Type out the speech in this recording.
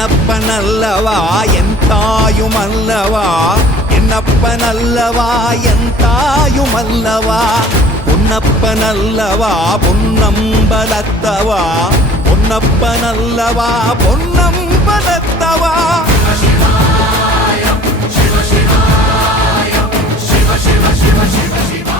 என்னப்பனல்லவா N தாயுமல்லவா, என்னப்பனல்லவா N தாயுமல்லவா, பொன்னப்பனல்லவா பொன்னம்பலத்தவா, பொன்னப்பனல்லவா பொன்னம்பலத்தவா. Shiva Shiva Shiva Shiva Shiva Shiva Shiva Shiva